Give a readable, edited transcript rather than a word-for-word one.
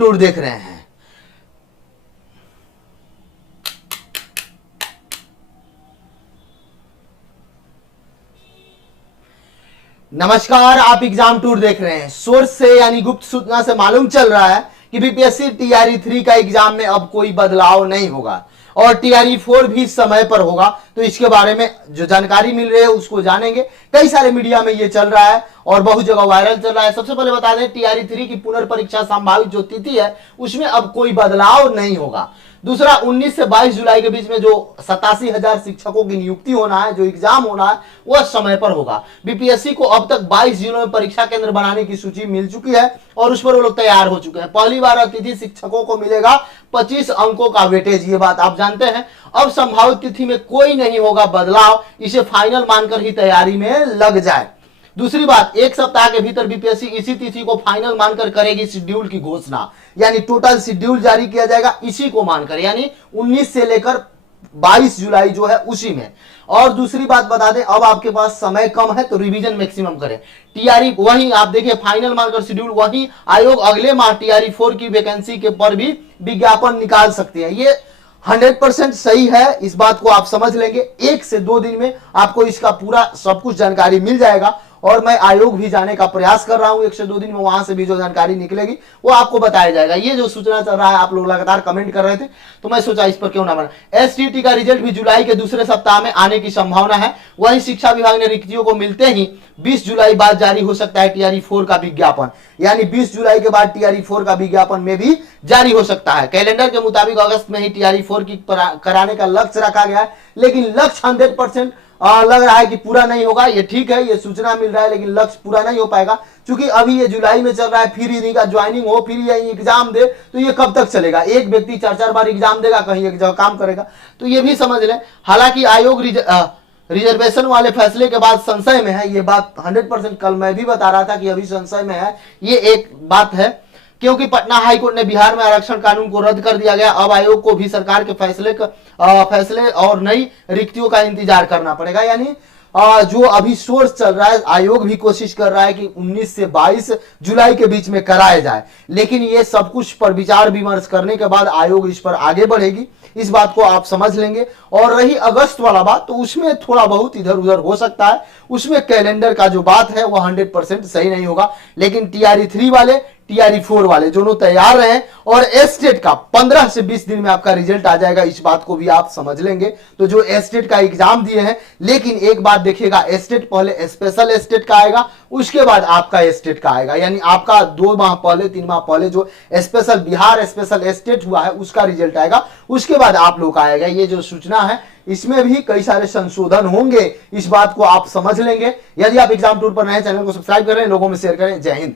Tour देख रहे हैं। नमस्कार, आप एग्जाम टूर देख रहे हैं। सोर्स से यानी गुप्त सूचना से मालूम चल रहा है कि बीपीएससी टीआरई 3 का एग्जाम में अब कोई बदलाव नहीं होगा और टीआरई 4 भी समय पर होगा। तो इसके बारे में जो जानकारी मिल रही है उसको जानेंगे। कई सारे मीडिया में ये चल रहा है और बहुत जगह वायरल चल रहा है। सबसे पहले बता दें, टीआरई 3 की पुनर्परीक्षा संभावित जो तिथि है उसमें अब कोई बदलाव नहीं होगा। दूसरा, 19 से 22 जुलाई के बीच में जो 87,000 शिक्षकों की नियुक्ति होना है, जो एग्जाम होना है, वह समय पर होगा। बीपीएससी को अब तक 22 जिलों में परीक्षा केंद्र बनाने की सूची मिल चुकी है और उस पर वो लोग तैयार हो चुके हैं। पहली बार अतिथि शिक्षकों को मिलेगा 25 अंकों का वेटेज, ये बात आप जानते हैं। अब संभावित तिथि में कोई नहीं होगा बदलाव, इसे फाइनल मानकर ही तैयारी में लग जाए। दूसरी बात, एक सप्ताह के भीतर बीपीएससी इसी तिथि को फाइनल मानकर करेगी शेड्यूल की घोषणा, यानी टोटल शेड्यूल जारी किया जाएगा इसी को मानकर, यानी 19 से लेकर 22 जुलाई जो है उसी में। और दूसरी बात बता दें, अब आपके पास समय कम है तो रिवीजन मैक्सिमम करें। टीआरई वही आप देखिए फाइनल मानकर शेड्यूल, वही आयोग अगले माह टीआरई 4 की वैकेंसी के पर भी विज्ञापन निकाल सकते हैं। ये 100% सही है, इस बात को आप समझ लेंगे। 1 से 2 दिन में आपको इसका पूरा सब कुछ जानकारी मिल जाएगा और मैं आयोग भी जाने का प्रयास कर रहा हूं। 1 से 2 दिन में वहां से भी जो जानकारी निकलेगी वो आपको बताया जाएगा। ये जो सूचना चल रहा है, आप लोग लगातार कमेंट कर रहे थे तो मैं सोचा इस पर क्यों ना बना। एसटीटी का रिजल्ट भी जुलाई के दूसरे सप्ताह में आने की संभावना है। वहीं शिक्षा विभाग ने रिक्तियों को मिलते ही 20 जुलाई बाद जारी हो सकता है टीआरई 4 का विज्ञापन, यानी 20 जुलाई के बाद टीआरई 4 का विज्ञापन में भी जारी हो सकता है। कैलेंडर के मुताबिक अगस्त में ही टीआरई 4 की कराने का लक्ष्य रखा गया है, लेकिन लक्ष्य 100% लग रहा है कि पूरा नहीं होगा। ये ठीक है, ये सूचना मिल रहा है, लेकिन लक्ष्य पूरा नहीं हो पाएगा क्योंकि अभी ये जुलाई में चल रहा है। फिर इन्हीं का ज्वाइनिंग हो, फिर ये एग्जाम दे, तो ये कब तक चलेगा? एक व्यक्ति 4-4 बार एग्जाम देगा, कहीं एक जगह काम करेगा, तो ये भी समझ लें। हालांकि आयोग रिजर्वेशन वाले फैसले के बाद संशय में है, ये बात 100% कल मैं भी बता रहा था कि अभी संशय में है। ये एक बात है क्योंकि पटना हाईकोर्ट ने बिहार में आरक्षण कानून को रद्द कर दिया गया। अब आयोग को भी सरकार के फैसले और नई रिक्तियों का इंतजार करना पड़ेगा। यानी जो अभी सोर्स चल रहा है, आयोग भी कोशिश कर रहा है कि 19 से 22 जुलाई के बीच में कराया जाए, लेकिन ये सब कुछ पर विचार विमर्श करने के बाद आयोग इस पर आगे बढ़ेगी, इस बात को आप समझ लेंगे। और रही अगस्त वाला बात, तो उसमें थोड़ा बहुत इधर उधर हो सकता है। उसमें कैलेंडर का जो बात है वह 100% सही नहीं होगा, लेकिन टीआरई 3 वाले, टीआरई 4 वाले दोनों तैयार रहे और एस्टेट का 15 से 20 दिन में आपका रिजल्ट आ जाएगा, इस बात को भी आप समझ लेंगे। तो जो एस्टेट का एग्जाम दिए हैं, लेकिन एक बात देखिएगा, एस्टेट पहले स्पेशल एस्टेट का आएगा, उसके बाद आपका एस्टेट का आएगा। यानी आपका 2 माह पहले 3 माह पहले जो स्पेशल बिहार स्पेशल एस्टेट हुआ है उसका रिजल्ट आएगा, उसके बाद आप लोग का आएगा। ये जो सूचना है इसमें भी कई सारे संशोधन होंगे, इस बात को आप समझ लेंगे। यदि आप एग्जाम टूर पर नए, चैनल को सब्सक्राइब करें, लोगों में शेयर करें। जय हिंद।